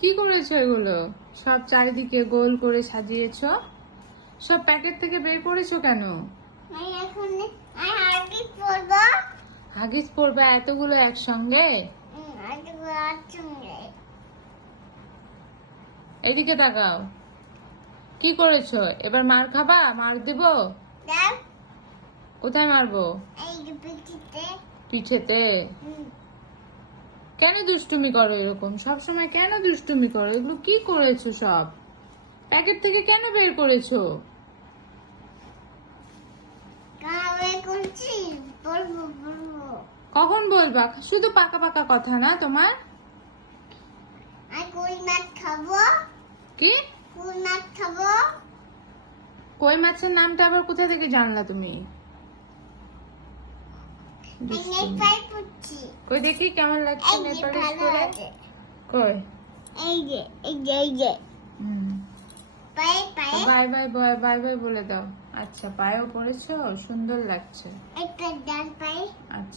কি করেছ এগুলো? সব চারিদিকে গোল করে সাজিয়েছ? সব প্যাকেট থেকে বের করেছ কেন? হাগিস পড়বে এতগুলো একসঙ্গে? এদিকে তাকাও। কি করেছ? এবার মার খাবা? মার দিব? কোথায় মারবো? পিঠেতে। কেন দুষ্টুমি করো এরকম? সব সময় কেন দুষ্টুমি করো? এগুলো কি করেছ সব? প্যাকেট থেকে কেন বের করেছ? কখন বলবা? শুধু পাকা পাকা কথা না তোমার? খাব? কি? কই মাছ খাব? কই মাছের নামটা আবার কোথা থেকে জানলা তুমি আমি দুষ্টুমি। পাই করছি কই দেখি কেমন লাগছে যে করে কই? এই যে এই যে এই যে। হুম। পায়ে পায়ে। Bye bye bye bye bye বলে দাও। আচ্ছা পায়েও পড়েছো? সুন্দর লাগছে। একটা ডান পায়ে। আচ্ছা।